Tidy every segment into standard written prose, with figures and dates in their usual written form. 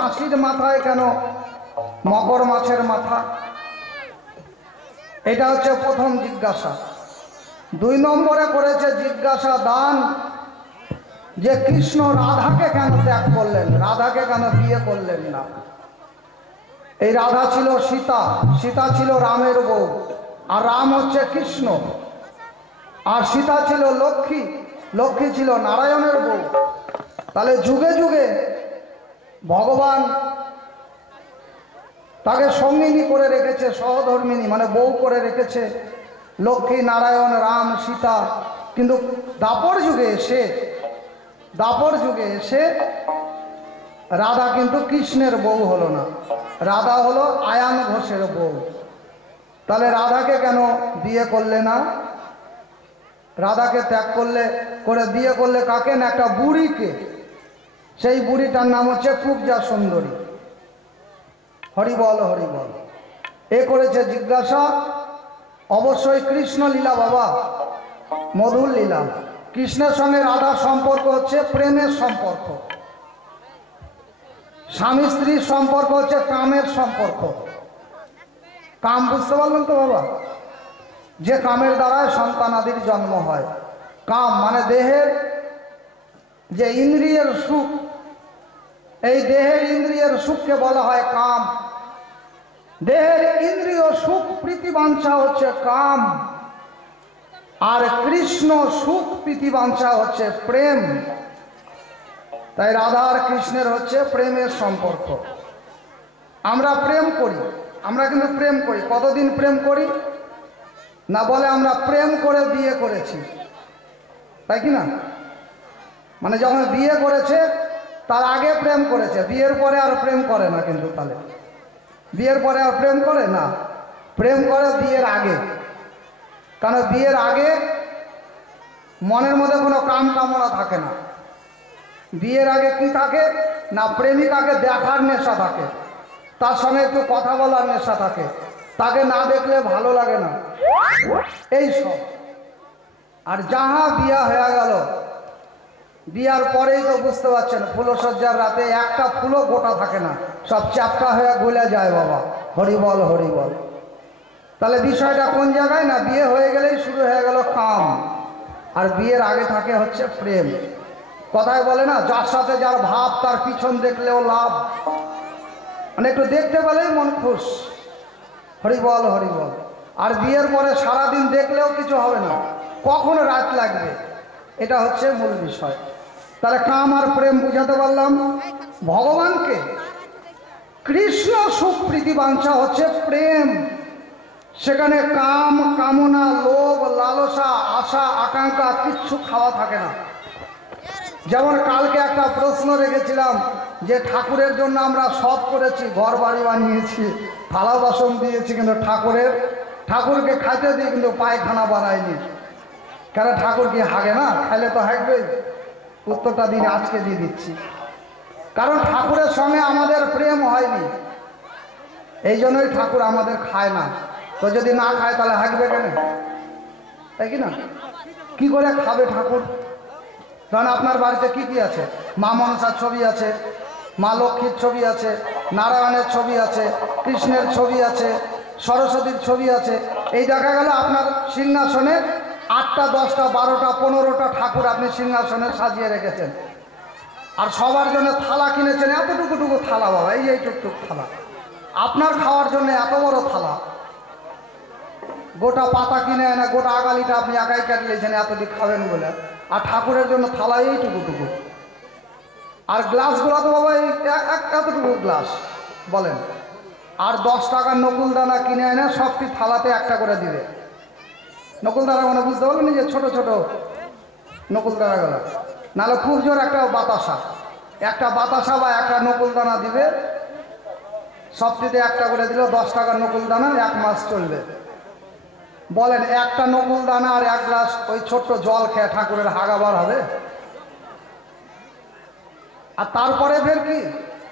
বাঁশির মাথায় কেন মকর মাছের মাথা? এটা হচ্ছে প্রথম জিজ্ঞাসা। 2 নম্বরে করেছে জিজ্ঞাসা দান যে কৃষ্ণ রাধাকে কেন ত্যাগ করলেন, রাধাকে কেন বিয়ে করলেন না? এই রাধা ছিল সীতা, সীতা ছিল রামের বউ, আর রাম হচ্ছে কৃষ্ণ। আর সীতা ছিল লক্ষ্মী, লক্ষ্মী ছিল নারায়ণের বউ। তাহলে যুগে যুগে ভগবান তাকে সঙ্গিনী করে রেখেছে, সহধর্মিনী মানে বউ করে রেখেছে, লক্ষ্মী, নারায়ণ, রাম, সীতা। কিন্তু দাপর যুগে এসে রাধা কিন্তু কৃষ্ণের বউ হলো না, রাধা হলো আয়ান ঘোষের বউ। তাহলে রাধাকে কেন বিয়ে করলে না? রাধাকে ত্যাগ করে বিয়ে করলে কাকে না? একটা বুড়িকে। সেই বুড়িটার নাম হচ্ছে কুব্জা সুন্দরী। হরিবল হরিবল। এ করেছে জিজ্ঞাসা। অবশ্যই কৃষ্ণ লীলা বাবা, মধুর লীলা। কৃষ্ণের সঙ্গে রাধার সম্পর্ক হচ্ছে প্রেমের সম্পর্ক, স্বামী স্ত্রীর সম্পর্ক হচ্ছে কামের সম্পর্ক। কাম বুঝতে পারলেন তো বাবা? যে কামের দ্বারায় সন্তানাদির জন্ম হয়। কাম মানে দেহের যে ইন্দ্রিয়ের সুখ, এই দেহের ইন্দ্রিয়ের সুখকে বলা হয় কাম। দেহের ইন্দ্রিয় সুখ প্রীতিবাঞ্ছা হচ্ছে কাম, আর কৃষ্ণ সুখ প্রীতিবাঞ্ছা হচ্ছে প্রেম। তাই রাধা আর কৃষ্ণের হচ্ছে প্রেমের সম্পর্ক। আমরা প্রেম করি, আমরা কিন্তু প্রেম করি। কতদিন প্রেম করি না? বলে আমরা প্রেম করে বিয়ে করেছি, তাই কি না? মানে যখন বিয়ে করেছে তার আগে প্রেম করেছে, বিয়ের পরে আর প্রেম করে না। কিন্তু তাহলে বিয়ের পরে আর প্রেম করে না, প্রেম করে বিয়ের আগে। কারণ বিয়ের আগে মনের মধ্যে কোনো কাম কামনা থাকে না। বিয়ের আগে কি থাকে না? প্রেমিকাকে দেখার নেশা থাকে, তার সঙ্গে একটু কথা বলার নেশা থাকে, তাকে না দেখলে ভালো লাগে না, এই সব। আর যাহা বিয়া হয়ে গেল, বিয়ার পরেই তো বুঝতে পারছেন ফুলসজ্জার রাতে একটা ফুলও গোটা থাকে না, সব চ্যাপটা হয়ে গলে যায় বাবা। হরিবল হরিবল। তাহলে বিষয়টা কোন জায়গায় না? বিয়ে হয়ে গেলেই শুরু হয়ে গেল কাম, আর বিয়ের আগে থাকে হচ্ছে প্রেম। কথায় বলে না, যার সাথে যার ভাব তার পিছন দেখলেও লাভ। মানে একটু দেখতে পেলেই মন খুশ। হরিবল হরিবল। আর বিয়ের পরে সারাদিন দেখলেও কিছু হবে না, কখন রাত লাগবে, এটা হচ্ছে মূল বিষয়। তাহলে কাম আর প্রেম বুঝাতে পারলাম। ভগবানকে কৃষ্ণ সুখ প্রীতি বাঞ্ছা হচ্ছে প্রেম। সেখানে কাম, কামনা, লোভ, লালসা, আশা, আকাঙ্ক্ষা কিচ্ছু খাওয়া থাকে না। যেমন কালকে একটা প্রশ্ন রেখেছিলাম যে ঠাকুরের জন্য আমরা সব করেছি, ঘর বাড়ি বানিয়েছি, থালা বাসন দিয়েছি, কিন্তু ঠাকুরকে খাইতে দিই কিন্তু পায়খানা বানায়নি। কেন? ঠাকুর কি হাগে না? খাইলে তো হাঁকবে। উত্তরটা দিন আজকে দিয়ে দিচ্ছি। কারণ ঠাকুরের সঙ্গে আমাদের প্রেম হয়নি, এই জন্যই ঠাকুর আমাদের খায় না। তো যদি না খায় তাহলে হাঁকবে কেন? তাই কি না? কি করে খাবে ঠাকুর? কারণ আপনার বাড়িতে কি কি আছে? মা মনসার ছবি আছে, মা লক্ষ্মীর ছবি আছে, নারায়ণের ছবি আছে, কৃষ্ণের ছবি আছে, সরস্বতীর ছবি আছে। এই দেখা গেল আপনার সিংহাসনে 8টা 10টা 12টা 15টা ঠাকুর আপনি সিংহাসনে সাজিয়ে রেখেছেন। আর সবার জন্য থালা কিনেছেন, এতটুকু থালা বাবা, এই টুকটুক থালা। আপনার খাওয়ার জন্য এত বড় থালা, গোটা পাতা কিনে এনে গোটা আগালিটা আপনি একাই কাটিয়েছেন এতটুকু খাবেন বলে। আর ঠাকুরের জন্য থালা এইটুকু। আর গ্লাসগুলো তো বাবা এতটুকু গ্লাস বলেন। আর 10 টাকার নকুলদানা কিনে এনে সবটি থালাতে একটা করে দিবে। নকুলদানা মানে বুঝতে পারলেন, যে ছোট ছোট নকুলদানাগুলো, নাহলে খুব জোর একটা বাতাসা বা একটা নকুলদানা দিবে। সবটিতে একটা করে দিল 10 টাকার নকুলদানা, 1 মাস চলবে। বলেন একটা নকুলদানা আর 1 গ্লাস ওই ছোট্ট জল খেয়ে ঠাকুরের হাগাবার হবে? আর তারপরে ফের কি,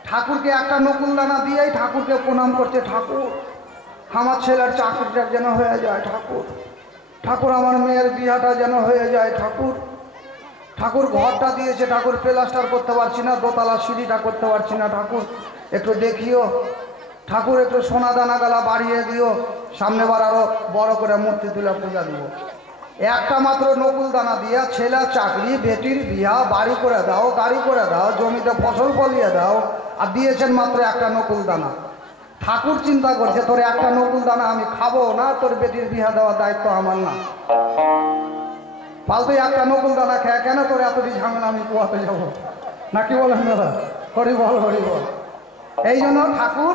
ঠাকুরকে একটা নকুলদানা দিয়েই ঠাকুরকে প্রণাম করছে। ঠাকুর আমার ছেলের চাকরিটা যেন হয়ে যায়, ঠাকুর আমার মেয়ের বিয়াটা যেন হয়ে যায়, ঠাকুর ঘরটা দিয়েছে, ঠাকুর প্লাস্টার করতে পারছি না, দোতলা সিঁড়িটা করতে পারছি না, একটু দেখিও, ঠাকুর একটু সোনা দানা গালা বাড়িয়ে দিও, সামনেবার আরো বড় করে মূর্তি তুলে পূজা দিব। একটা মাত্র নকুল দানা দিয়া ছেলে চাকরি, বেটির বিয়া, বাড়ি করে দাও, গাড়ি করে দাও, জমিতে ফসল ফলিয়ে দাও, আর দিয়েছেন মাত্র একটা নকুল দানা। ঠাকুর চিন্তা করছে তোর একটা নকুল দানা আমি খাবো না, তোর বেটির বিয়া দেওয়ার দায়িত্ব আমার না। ফালতু একটা নকুল দানা খেয়ে কেন তোর এতটি ঝামেলা আমি পোয়াতে যাবো, নাকি বলেন দাদা? হরি বল, হরি বল। এই জন্য ঠাকুর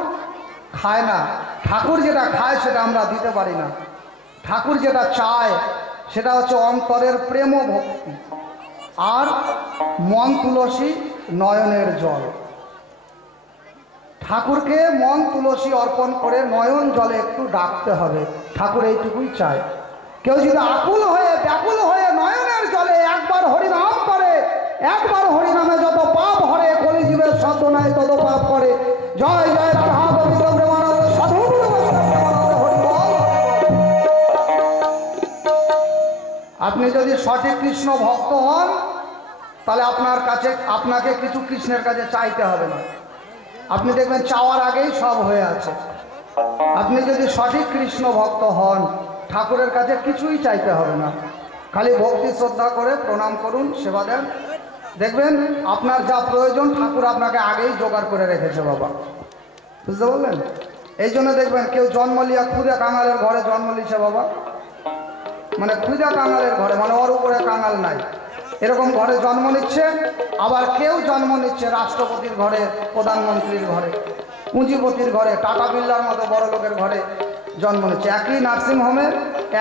খায় না। ঠাকুর যেটা খায় সেটা আমরা দিতে পারি না। ঠাকুর যেটা চায় সেটা হচ্ছে অন্তরের প্রেম ও ভক্তি, আর মন তুলসী নয়নের জল। ঠাকুরকে মন তুলসী অর্পণ করে নয়ন জলে একটু ডাকতে হবে, ঠাকুর এইটুকুই চায়। কেউ যদি আকুল হয়ে ব্যাকুল হয়ে নয়নের জলে একবার হরিনাম করে, একবার হরিনামে যত পাপ হরে, কলিজীবের শব্দ নাই তত পাপ করে। জয় জয় রাধা গোবিন্দ প্রেমানন্দ সাধু হরি বল। আপনি যদি সঠিক কৃষ্ণ ভক্ত হন তাহলে আপনাকে কিছু কৃষ্ণের কাছে চাইতে হবে না। আপনি দেখবেন চাওয়ার আগেই সব হয়ে আছে। আপনি যদি সঠিক কৃষ্ণ ভক্ত হন ঠাকুরের কাছে কিছুই চাইতে হবে না, খালি ভক্তি শ্রদ্ধা করে প্রণাম করুন, সেবা দেন, দেখবেন আপনার যা প্রয়োজন ঠাকুর আপনাকে আগেই জোগাড় করে রেখেছে বাবা, বুঝতে বললেন? এই জন্য দেখবেন কেউ জন্ম লিয়া খুদে কাঙালের ঘরে জন্ম লিছে বাবা, মানে খুদে কাঙালের ঘরে, মানে ওর উপরে কাঙাল নাই, এরকম ঘরে জন্ম নিচ্ছে। আবার কেউ জন্ম নিচ্ছে রাষ্ট্রপতির ঘরে, প্রধানমন্ত্রীর ঘরে, পুঁজিপতির ঘরে, টাটা বিল্লার মতো বড় লোকের ঘরে জন্ম নিচ্ছে। একই নার্সিংহোমে,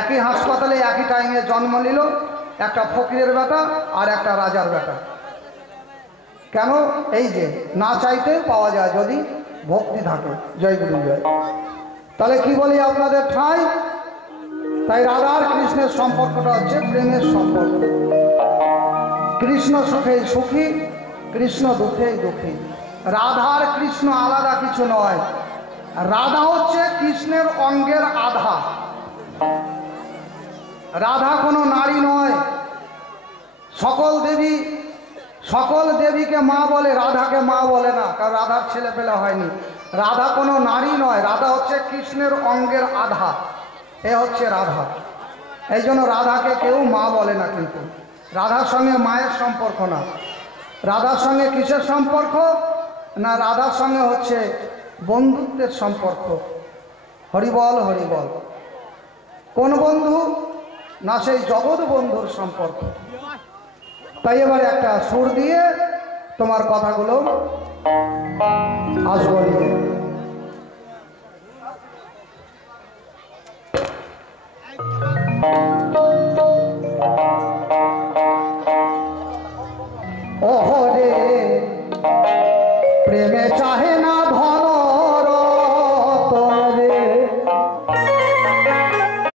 একই হাসপাতালে একই টাইমে জন্ম নিল একটা ফকিরের বেটা আর একটা রাজার বেটা। কেন? এই যে না চাইতে পাওয়া যায় যদি ভক্তি থাকে। জয় গুরু জয়। তাহলে কি বলি আপনাদের ঠাই? তাই রাধার কৃষ্ণের সম্পর্কটা হচ্ছে প্রেমের সম্পর্ক। কৃষ্ণ সুখেই সুখী, কৃষ্ণ দুঃখেই দুঃখী। রাধার কৃষ্ণ আলাদা কিছু নয়, রাধা হচ্ছে কৃষ্ণের অঙ্গের আধা। রাধা কোনো নারী নয়। সকল দেবীকে মা বলে, রাধাকে মা বলে না, কারণ রাধার ছেলে পেলে হয়নি। রাধা কোনো নারী নয়, রাধা হচ্ছে কৃষ্ণের অঙ্গের আধা, এ হচ্ছে রাধা। এই জন্য রাধাকে কেউ মা বলে না। কিন্তু রাধার সঙ্গে মায়ের সম্পর্ক না। রাধার সঙ্গে কিসের সম্পর্ক না? রাধার সঙ্গে হচ্ছে বন্ধুত্বের সম্পর্ক। হরিবল, হরিবল। কোন বন্ধু? না সেই জগৎ বন্ধুর সম্পর্ক। তাই এবারে একটা সুর দিয়ে তোমার কথাগুলো আসবো।